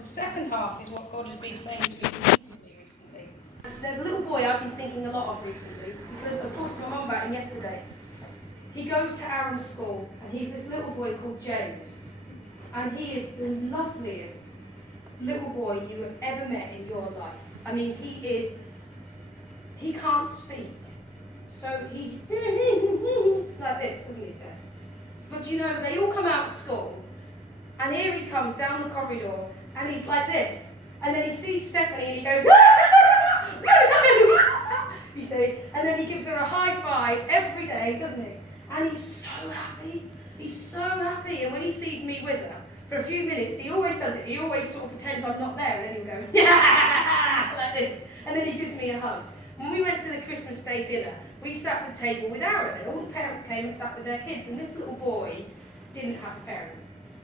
the second half is what God has been saying to me repeatedly recently. There's a little boy I've been thinking a lot of recently, because I was talking to my mum about him yesterday. He goes to Aaron's school, and he's this little boy called James. And he is the loveliest little boy you have ever met in your life. I mean, he can't speak. So he, like this, doesn't he, Steph? But you know, they all come out of school, and here he comes down the corridor, and he's like this. And then he sees Stephanie, and he goes, you see, and then he gives her a high five every day, doesn't he? And he's so happy. He's so happy. And when he sees me with her, for a few minutes, he always does it. He always sort of pretends I'm not there, and then he'll go, like this. And then he gives me a hug. When we went to the Christmas Day dinner, we sat at the table with Aaron, and all the parents came and sat with their kids, and this little boy didn't have a parent.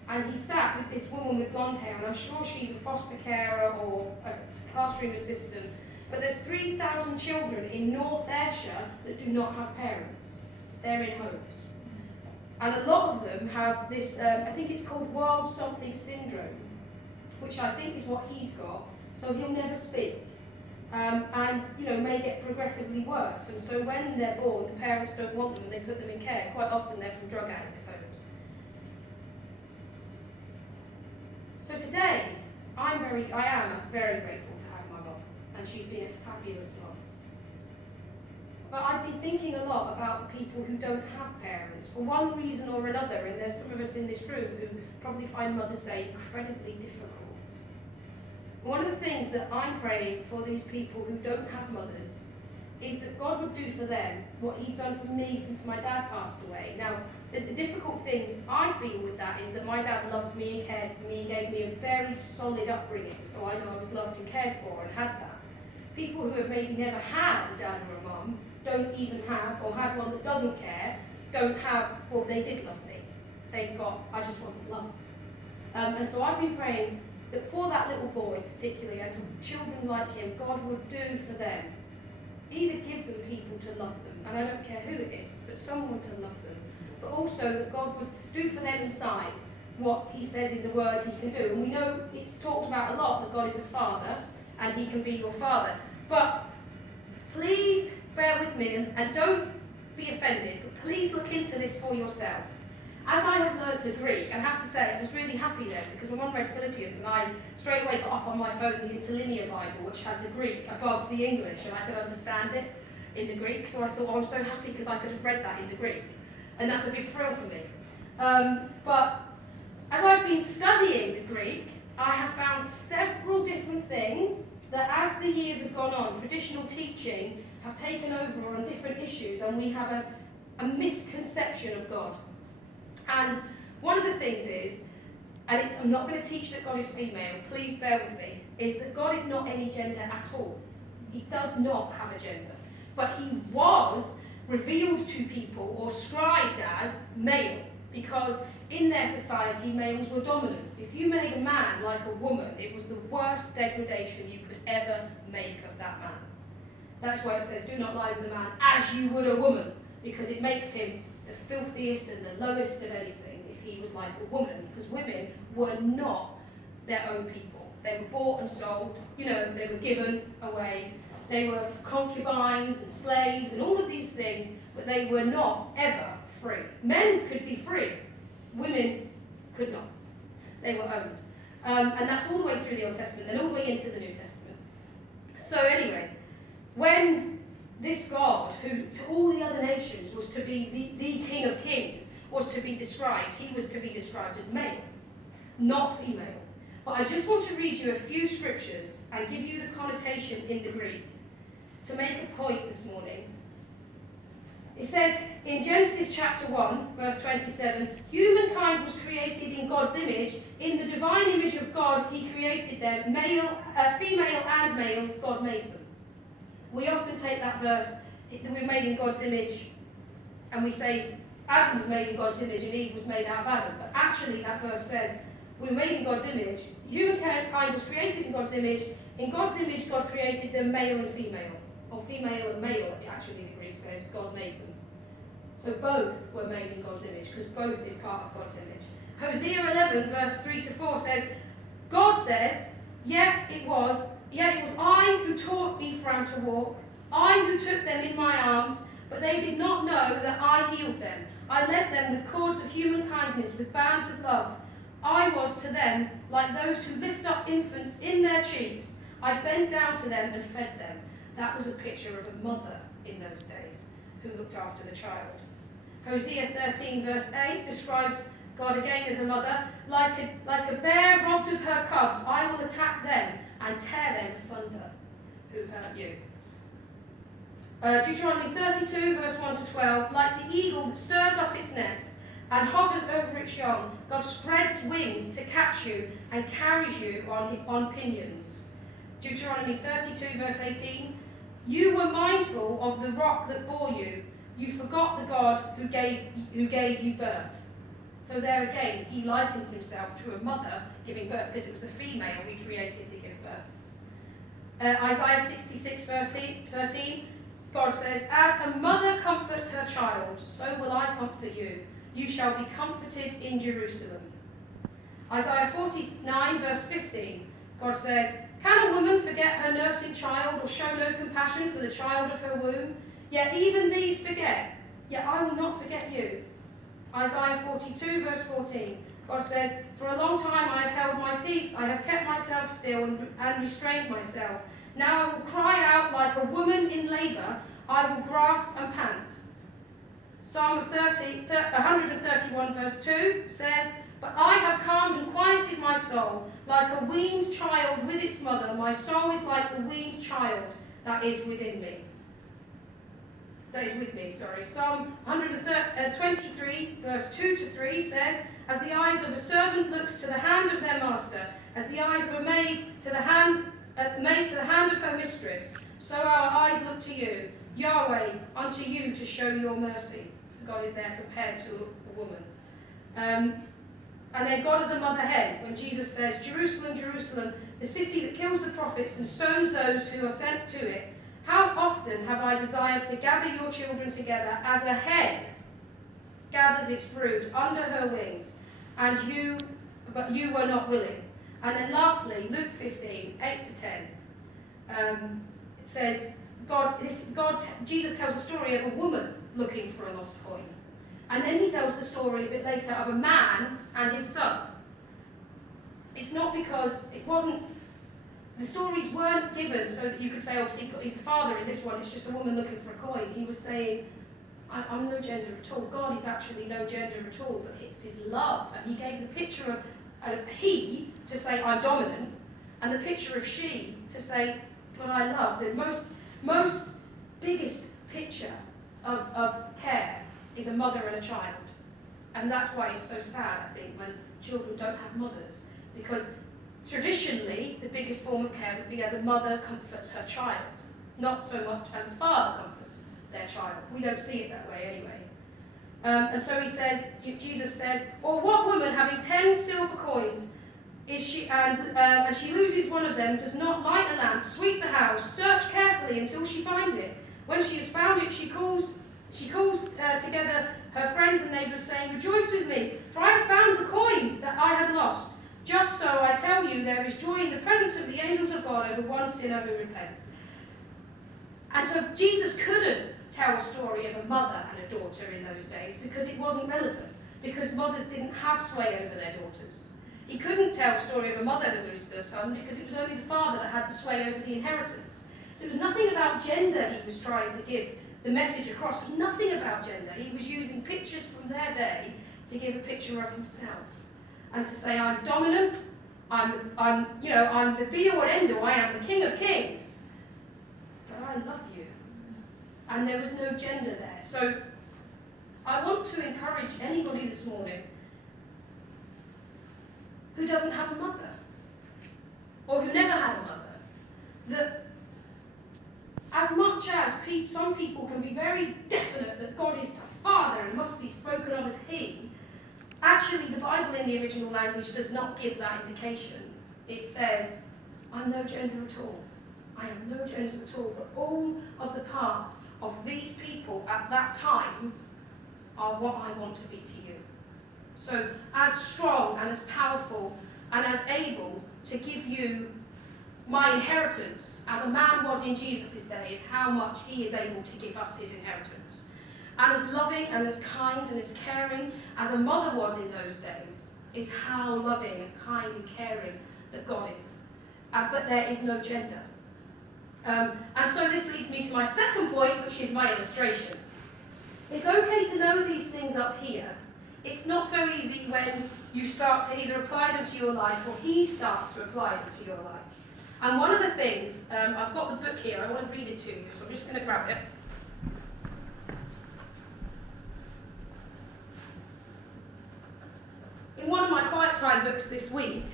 And he sat with this woman with blonde hair, and I'm sure she's a foster carer or a classroom assistant. But there's 3,000 children in North Ayrshire that do not have parents. They're in homes. And a lot of them have this, I think it's called World Something Syndrome, which I think is what he's got, so he'll never speak. And, you know, may get progressively worse. And so when they're born, the parents don't want them and they put them in care. Quite often they're from drug addicts' homes. So today, I am very grateful to have my mum, and she's been a fabulous mum. But I've been thinking a lot about the people who don't have parents for one reason or another, and there's some of us in this room who probably find Mother's Day incredibly difficult. One of the things that I'm praying for these people who don't have mothers is that God would do for them what he's done for me since my dad passed away. Now, the difficult thing I feel with that is that my dad loved me and cared for me and gave me a very solid upbringing, so I know I was loved and cared for and had that. People who have maybe never had a dad or a mum, don't even have, or had one that doesn't care, don't have, well, they did love me. They've got, I just wasn't loved. And so I've been praying that for that little boy particularly, and for children like him, God would do for them, either give them people to love them, and I don't care who it is, but someone to love them, but also that God would do for them inside what he says in the word he can do. And we know it's talked about a lot that God is a father, and he can be your father. But please bear with me, and don't be offended, but please look into this for yourself. As I have learned the Greek, I have to say I was really happy then, because my mum read Philippians, and I straight away got up on my phone the Interlinear Bible, which has the Greek above the English, and I could understand it in the Greek, so I thought, oh, I'm so happy because I could have read that in the Greek, and that's a big thrill for me. But as I've been studying the Greek, I have found several different things that as the years have gone on, traditional teaching have taken over on different issues, and we have a misconception of God. And one of the things is, and I'm not going to teach that God is female, please bear with me, is that God is not any gender at all. He does not have a gender. But he was revealed to people or scribed as male, because in their society, males were dominant. If you made a man like a woman, it was the worst degradation you could ever make of that man. That's why it says, do not lie with a man as you would a woman, because it makes him the filthiest and the lowest of anything if he was like a woman, because women were not their own people. They were bought and sold, you know, they were given away. They were concubines and slaves and all of these things, but they were not ever free. Men could be free, women could not. They were owned. And that's all the way through the Old Testament, then all the way into the New Testament. So anyway, when this God, who to all the other nations was to be the King of Kings, was to be described, he was to be described as male, not female. But I just want to read you a few scriptures and give you the connotation in the Greek to make a point this morning. It says in Genesis chapter 1, verse 27, humankind was created in God's image. In the divine image of God, he created them, female and male, God made them. We often take that verse, we're made in God's image, and we say Adam was made in God's image and Eve was made out of Adam. But actually that verse says we're made in God's image. Humankind was created in God's image. In God's image, God created them male and female. Or female and male, actually the Greek says, God made them. So both were made in God's image, because both is part of God's image. Hosea 11, verse 3 to 4 says, God says, yet it was I who taught Ephraim to walk, I who took them in my arms, but they did not know that I healed them. I led them with cords of human kindness, with bands of love. I was to them like those who lift up infants in their cheeks. I bent down to them and fed them. That was a picture of a mother in those days who looked after the child. Hosea 13 verse 8 describes God again as a mother. Like a bear robbed of her cubs, I will attack them and tear them asunder who hurt you. Deuteronomy 32 verse 1 to 12, like the eagle that stirs up its nest and hovers over its young, God spreads wings to catch you and carries you on pinions. Deuteronomy 32 verse 18, you were mindful of the rock that bore you. You forgot the God who gave you birth. So there again, he likens himself to a mother giving birth, because it was the female we created to give birth. Isaiah 66 13, God says, as a mother comforts her child, so will I comfort you. You shall be comforted in Jerusalem. Isaiah 49 verse 15, God says, can a woman forget her nursing child, or show no compassion for the child of her womb? Yet even these forget, yet I will not forget you. Isaiah 42 verse 14, God says, for a long time I have held my peace, I have kept myself still and restrained myself. Now I will cry out like a woman in labour, I will grasp and pant. Psalm 131 verse 2 says, but I have calmed and quieted my soul, like a weaned child with its mother. My soul is like the weaned child that is within me. Psalm 123 verse 2 to 3 says, as the eyes of a servant looks to the hand of their master, as the eyes of a maid to the hand of her mistress, so our eyes look to you, Yahweh, unto you to show your mercy. So God is there compared to a woman. And then God as a mother hen, when Jesus says, Jerusalem, Jerusalem, the city that kills the prophets and stones those who are sent to it, how often have I desired to gather your children together as a hen gathers its brood under her wings, but you were not willing. And then lastly, Luke 15, 8 to 10, it says, Jesus tells a story of a woman looking for a lost coin. And then he tells the story a bit later of a man and his son. It's not because the stories weren't given so that you could say, oh, see, he's a father in this one, it's just a woman looking for a coin. He was saying, I'm no gender at all. God is actually no gender at all, but it's his love. And he gave the picture of he to say, I'm dominant, and the picture of she to say, but I love. The most biggest picture of care is a mother and a child. And that's why it's so sad, I think, when children don't have mothers. Because traditionally, the biggest form of care would be as a mother comforts her child, not so much as a father comforts their child. We don't see it that way anyway. And so he says, Jesus said, or what woman having 10 silver coins is she, and she loses one of them, does not light a lamp, sweep the house, search carefully until she finds it. When she has found it, she calls together her friends and neighbours, saying, rejoice with me, for I have found the coin that I had lost. Just so, I tell you, there is joy in the presence of the angels of God over one sinner who repents. And so Jesus couldn't tell a story of a mother and a daughter in those days because it wasn't relevant, because mothers didn't have sway over their daughters. He couldn't tell a story of a mother who loses her son because it was only the father that had the sway over the inheritance. So it was nothing about gender he was trying to give the message across. It was nothing about gender. He was using pictures from their day to give a picture of himself and to say, I'm dominant, I'm the be-all and end-all, I am the King of Kings, but I love you. And there was no gender there. So I want to encourage anybody this morning who doesn't have a mother, or who never had a mother, that as much as some people can be very definite that God is a father and must be spoken of as he, actually the Bible in the original language does not give that indication. It says, I'm no gender at all. I am no gender at all, but all of the parts of these people at that time are what I want to be to you. So as strong and as powerful and as able to give you my inheritance, as a man was in Jesus' days, how much he is able to give us his inheritance. And as loving and as kind and as caring as a mother was in those days, is how loving and kind and caring that God is. But there is no gender. And so this leads me to my second point, which is my illustration. It's okay to know these things up here. It's not so easy when you start to either apply them to your life or he starts to apply them to your life. And one of the things, I've got the book here, I want to read it to you, so I'm just going to grab it. In one of my quiet time books this week,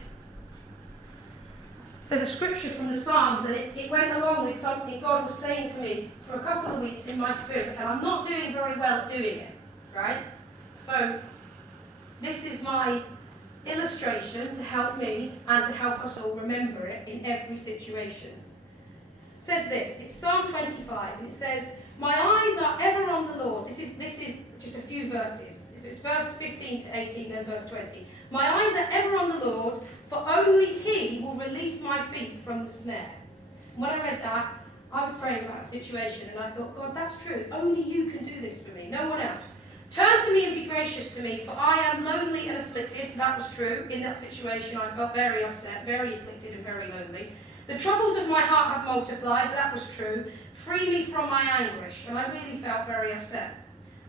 there's a scripture from the Psalms, and it went along with something God was saying to me for a couple of weeks in my spirit, and I'm not doing very well at doing it, right? So this is my illustration to help me and to help us all remember it in every situation. It says this, it's Psalm 25, and it says, "My eyes are ever on the Lord." This is just a few verses. So it's verse 15 to 18, then verse 20. "My eyes are ever on the Lord, for only he will release my feet from the snare." And when I read that, I was praying about a situation, and I thought, God, that's true. Only you can do this for me, no one else. "Turn to me and be gracious to me, for I am lonely and afflicted." That was true. In that situation, I felt very upset, very afflicted, and very lonely. "The troubles of my heart have multiplied." That was true. "Free me from my anguish." And I really felt very upset.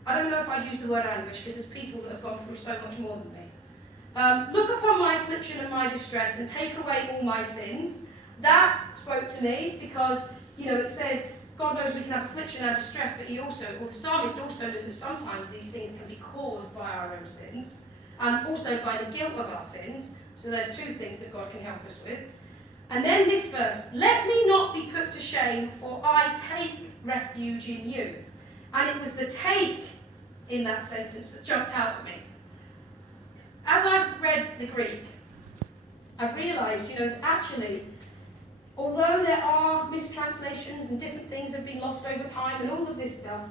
I don't know if I'd use the word anguish, because there's people that have gone through so much more than me. "Look upon my affliction and my distress, and take away all my sins." That spoke to me, because, it says, God knows we can have affliction and distress, but the psalmist also knew that sometimes these things can be caused by our own sins, and also by the guilt of our sins. So there's two things that God can help us with. And then this verse, "Let me not be put to shame, for I take refuge in you." And it was the take in that sentence that jumped out at me. As I've read the Greek, I've realised, that actually, although there are mistranslations and different things have been lost over time and all of this stuff,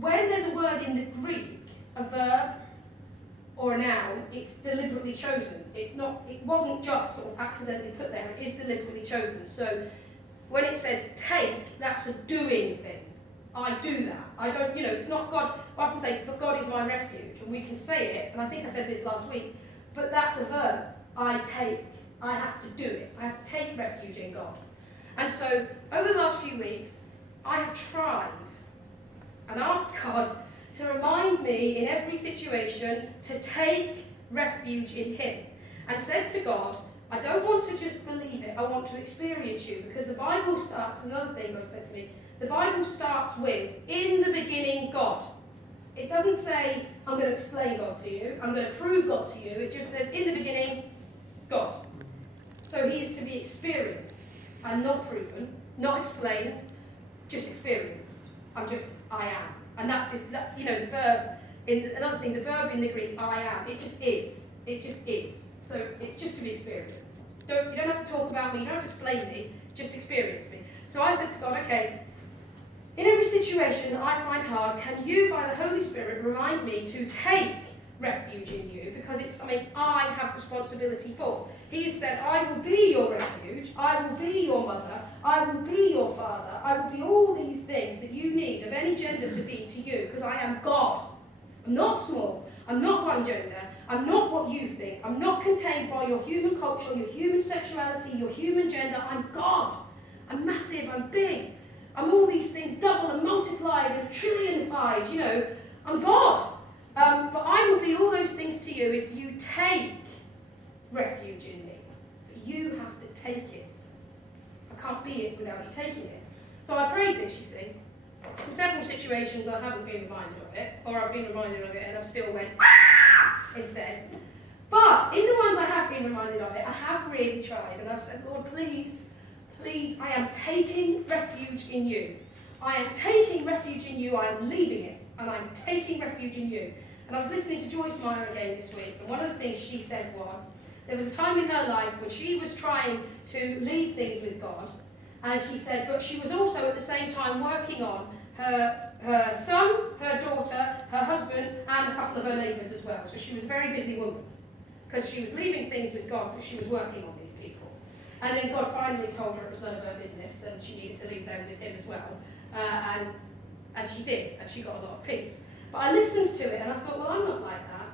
when there's a word in the Greek, a verb or a noun, it's deliberately chosen. It wasn't just sort of accidentally put there, it is deliberately chosen. So when it says take, that's a doing thing. I do that. I don't, it's not God. I often say, but God is my refuge, and we can say it, and I think I said this last week, but that's a verb. I have to do it. I have to take refuge in God. And so, over the last few weeks, I have tried and asked God to remind me in every situation to take refuge in him. And said to God, I don't want to just believe it, I want to experience you. Because the Bible starts, another thing God said to me, the Bible starts with, in the beginning, God. It doesn't say, I'm going to explain God to you, I'm going to prove God to you. It just says, in the beginning, God. So he is to be experienced and not proven, not explained, just experienced. I am. And that's the verb, another thing, the verb in the Greek, I am, it just is. It just is. So it's just to be experienced. You don't have to talk about me, you don't have to explain me, just experience me. So I said to God, okay, in every situation that I find hard, can you, by the Holy Spirit, remind me to take refuge in you, because it's something I have responsibility for. He has said, I will be your refuge, I will be your mother, I will be your father, I will be all these things that you need of any gender to be to you, because I am God. I'm not small, I'm not one gender, I'm not what you think, I'm not contained by your human culture, your human sexuality, your human gender, I'm God. I'm massive, I'm big, I'm all these things double and multiplied and trillionfied, I'm God. But I will be all those things to you if you take refuge in me. But you have to take it. I can't be it without you taking it. So I prayed this, you see. In several situations I haven't been reminded of it, or I've been reminded of it and I've still went, ah! Instead. But in the ones I have been reminded of it, I have really tried, and I've said, Lord, please, I am taking refuge in you. I am taking refuge in you, I am leaving it, and I'm taking refuge in you. And I was listening to Joyce Meyer again this week, and one of the things she said was, there was a time in her life when she was trying to leave things with God, and she said, but she was also at the same time working on her son, her daughter, her husband, and a couple of her neighbours as well. So she was a very busy woman. because she was leaving things with God because she was working on these people. And then God finally told her it was none of her business and she needed to leave them with him as well. And she did, and she got a lot of peace. But I listened to it and I thought, well, I'm not like that.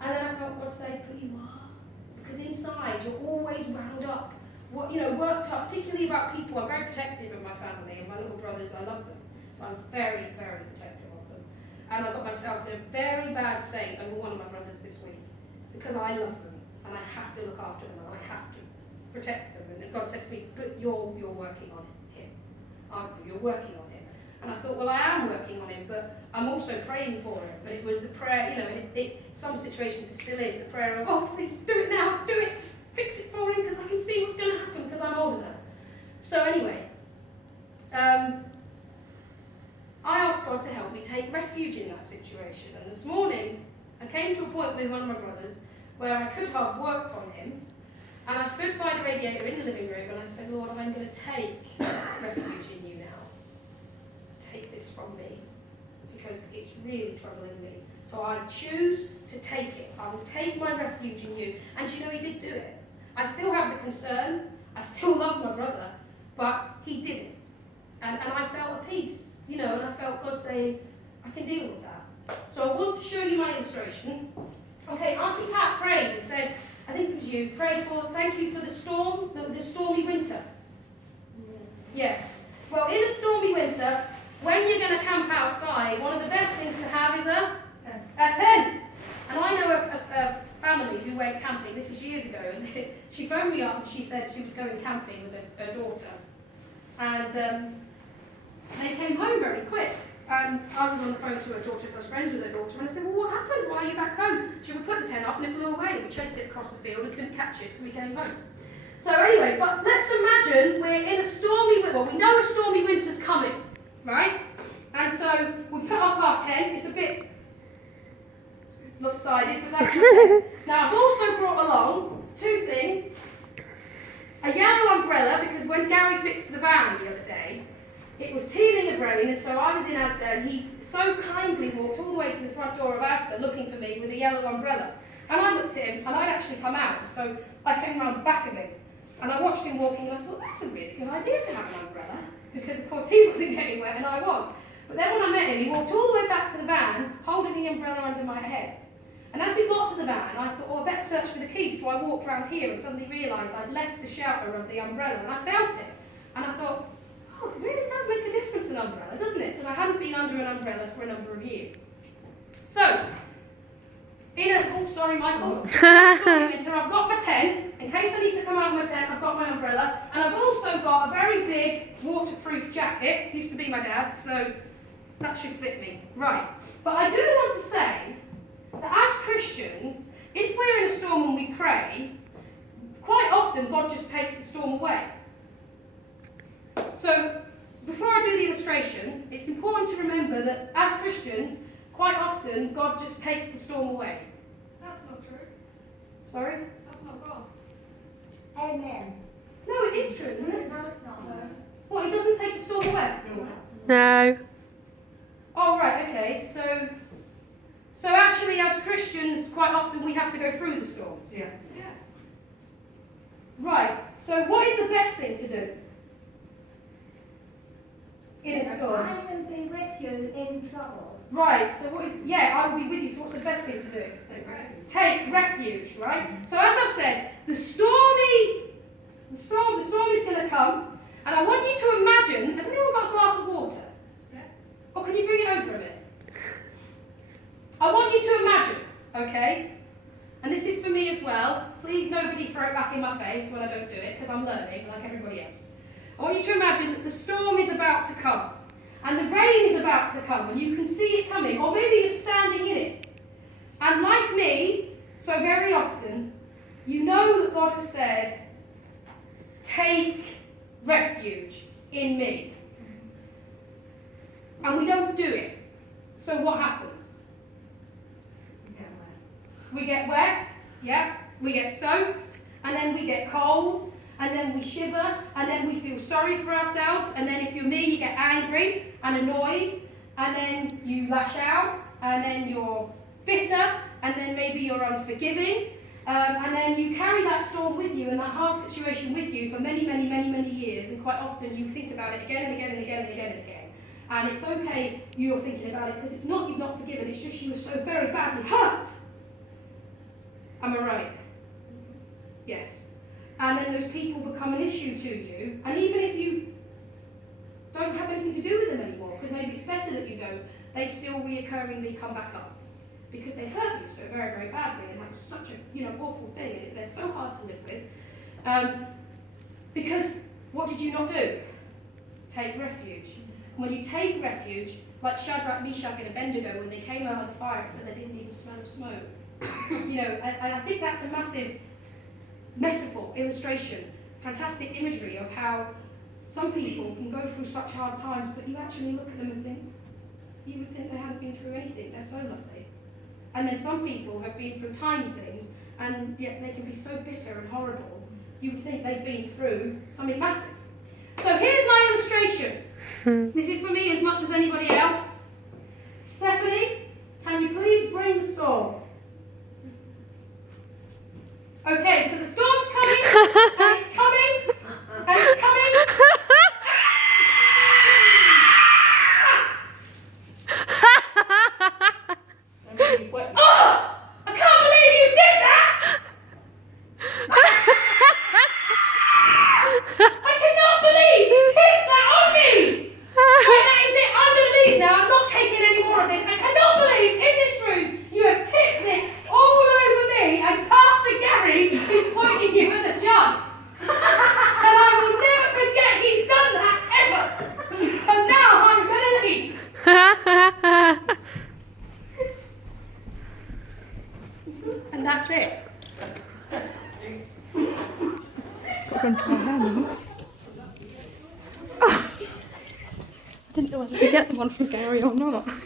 And then I felt God say, but you are. Because inside you're always wound up, worked up, particularly about people. I'm very protective of my family and my little brothers, I love them. So I'm very, very protective of them. And I got myself in a very bad state over one of my brothers this week. Because I love them and I have to look after them and I have to protect them. And God said to me, but you're working on him, aren't you? You're working on him. And I thought, well, I am working on him, but I'm also praying for him. But it was the prayer, some situations it still is, the prayer of, oh, please do it now, do it, just fix it for him, because I can see what's going to happen, because I'm older than him. So anyway, I asked God to help me take refuge in that situation. And this morning, I came to a point with one of my brothers where I could have worked on him, and I stood by the radiator in the living room, and I said, Lord, I'm going to take refuge in you now. Take this from me, because it's really troubling me. So I choose to take it. I will take my refuge in you. And he did do it. I still have the concern. I still love my brother, but he did it. And I felt at peace, and I felt God saying, I can deal with that. So I want to show you my illustration. Okay, Auntie Kat prayed and said, I think it was you, prayed for, thank you for the storm, the stormy winter. Yeah. Well, in a stormy winter, when you're going to camp outside, one of the best things to have is a tent. And I know a family who went camping, this is years ago, and she phoned me up and she said she was going camping with her daughter. And they came home very quick. And I was on the phone to her daughter, so I was friends with her daughter, and I said, well, what happened? Why are you back home? She would put the tent up and it blew away. We chased it across the field and couldn't catch it, so we came home. So anyway, but let's imagine we're in a stormy winter. Well, we know a stormy winter's coming, right? And so we put up our tent. It's a bit lopsided, but that's okay. Now, I've also brought along two things. A yellow umbrella, because when Gary fixed the van the other day, it was teeming of rain, and so I was in Asda, and he so kindly walked all the way to the front door of Asda looking for me with a yellow umbrella. And I looked at him, and I'd actually come out, so I came around the back of him. And I watched him walking, and I thought, that's a really good idea to have an umbrella, because of course he wasn't getting wet, and I was. But then when I met him, he walked all the way back to the van, holding the umbrella under my head. And as we got to the van, I thought, oh, I better search for the keys, so I walked round here, and suddenly realised I'd left the shelter of the umbrella, and I felt it. And I thought, oh, it really does make a difference, an umbrella, doesn't it? Because I hadn't been under an umbrella for a number of years. So, oh, sorry, Michael. So I've got my tent. In case I need to come out of my tent, I've got my umbrella. And I've also got a very big waterproof jacket. Used to be my dad's, so that should fit me. Right. But I do want to say that as Christians, if we're in a storm and we pray, quite often God just takes the storm away. So, before I do the illustration, it's important to remember that as Christians, quite often God just takes the storm away. That's not true. Sorry? That's not God. Amen. No, it is true, isn't it? No, it's not. No. What, he doesn't take the storm away? No. Oh, right, okay. So actually, as Christians, quite often we have to go through the storms. Yeah. Right, so what is the best thing to do in a storm? I will be with you in trouble. Right, so I will be with you, so what's the best thing to do? Take refuge, right? So as I've said, the storm is going to come, and I want you to imagine, has anyone got a glass of water? Yeah. Or can you bring it over a minute? I want you to imagine, okay? And this is for me as well. Please nobody throw it back in my face when I don't do it, because I'm learning like everybody else. I want you to imagine that the storm is about to come, and the rain is about to come, and you can see it coming, or maybe you're standing in it. And like me, so very often, you know that God has said, take refuge in me. And we don't do it. So what happens? We get wet, yeah, we get soaked, and then we get cold, and then we shiver, and then we feel sorry for ourselves, and then if you're me, you get angry and annoyed, and then you lash out, and then you're bitter, and then maybe you're unforgiving, And then you carry that storm with you and that hard situation with you for many, many, many, many years, and quite often you think about it again and again and again and again and again. And it's okay you're thinking about it, because it's not you've not forgiven, it's just you were so very badly hurt. Am I right? Yes. And then those people become an issue to you, and even if you don't have anything to do with them anymore, because maybe it's better that you don't, they still reoccurringly come back up. Because they hurt you so very, very badly, and that was such a awful thing, and they're so hard to live with. Because what did you not do? Take refuge. And when you take refuge, like Shadrach, Meshach, and Abednego, when they came out of the fire, it said they didn't even smell of smoke. And I think that's a massive metaphor, illustration, fantastic imagery of how some people can go through such hard times, but you actually look at them and think, you would think they haven't been through anything, they're so lovely. And then some people have been through tiny things, and yet they can be so bitter and horrible, you would think they've been through something massive. So here's my illustration. This is for me as much as anybody else. Stephanie, can you please bring the storm? Okay, so the storm's coming, and it's coming, and it's coming. Oh! I can't believe you did that! I cannot believe you tipped that on me! Right, that is it, I'm going to leave now, I'm not taking any more of this. I cannot believe in this room you have tipped this all over me, and Pastor Gary is pointing you at the judge. And I will never forget he's done that ever. So now I'm going to leave. And that's it. I'm going to try her now. I didn't know whether to get the one from Gary or not.